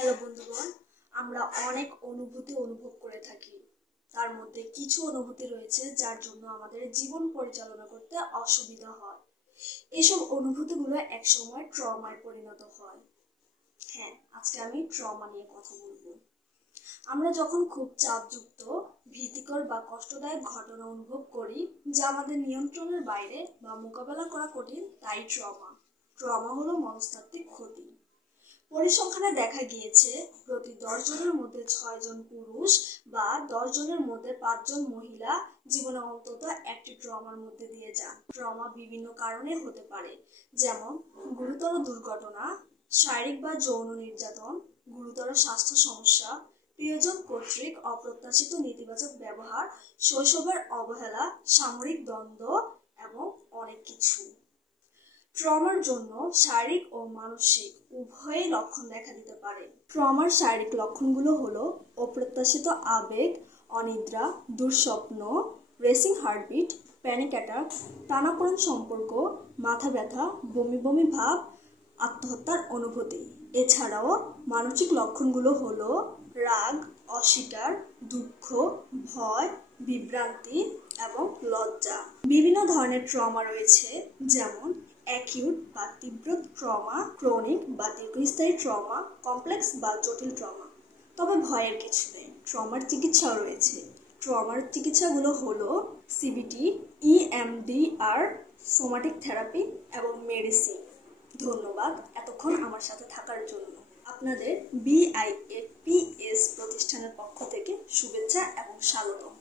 Hello বন্ধুগণ, আমরা অনেক অনুভূতি অনুভব করে থাকি। তার মধ্যে কিছু অনুভূতি রয়েছে যার জন্য আমাদের জীবন পরিচালনা করতে অসুবিধা হয়। এসব অনুভূতিগুলো একসময় ট্রমায় পরিণত হয়। হ্যাঁ, আজকে আমি ট্রমা নিয়ে কথা বলবো। আমরা যখন খুব চাপযুক্ত, ভীতিকর বা কষ্টদায়ক ঘটনা অনুভব করি যা আমাদের নিয়ন্ত্রণের বাইরে বা মোকাবেলা করা কঠিন, তাই ট্রমা। ট্রমা হলো মনস্তাত্ত্বিক ক্ষতি। পরিসংখ্যানে দেখা গিয়েছে প্রতি 10 জনের মধ্যে 6 জন পুরুষ বা 10 জনের মধ্যে 5 জন মহিলা জীবনে অন্তত একটি ট্রমার মধ্যে দিয়ে যান। ট্রমা বিভিন্ন কারণে হতে পারে, যেমন গুরুতর দুর্ঘটনা, শারীরিক বা যৌন নির্যাতন, গুরুতর স্বাস্থ্য সমস্যা, প্রিয়জন কর্তৃক অপ্রত্যাশিত নেতিবাচক ব্যবহার, শৈশবের অবহেলা, সামরিক দ্বন্দ্ব এবং অনেক কিছু। ট্রমার জন্য শারীরিক ও মানসিক উভয় লক্ষণ দেখা দিতে পারে। ট্রমার শারীরিক লক্ষণগুলো হলো অপ্রত্যাশিত আবেগ, অনিদ্রা, দুঃস্বপ্ন, রেসিং হার্টবিট, প্যানিক অ্যাটাক, টানাপোড়েন সম্পর্ক, মাথা ব্যথা, বমি বমি ভাব, আত্মহত্যার অনুভূতি। এছাড়াও মানসিক লক্ষণগুলো হলো রাগ, অস্বীকার, দুঃখ, ভয়, বিভ্রান্তি এবং লজ্জা। বিভিন্ন ধরনের ট্রমা রয়েছে, যেমন অ্যাকিউট বা তীব্র ট্রমা, ক্রনিক বা দীর্ঘস্থায়ী ট্রমা, কমপ্লেক্স বা জটিল ট্রমা। তবে ভয়ের কিছু নেই, ট্রমার চিকিৎসাও রয়েছে। ট্রমার চিকিৎসাগুলো হলো সিবিটি, EMDR, সোমাটিক থেরাপি এবং মেডিসিন। ধন্যবাদ এতক্ষণ আমার সাথে থাকার জন্য। আপনাদের BIFPS প্রতিষ্ঠানের পক্ষ থেকে শুভেচ্ছা এবং স্বাগতম।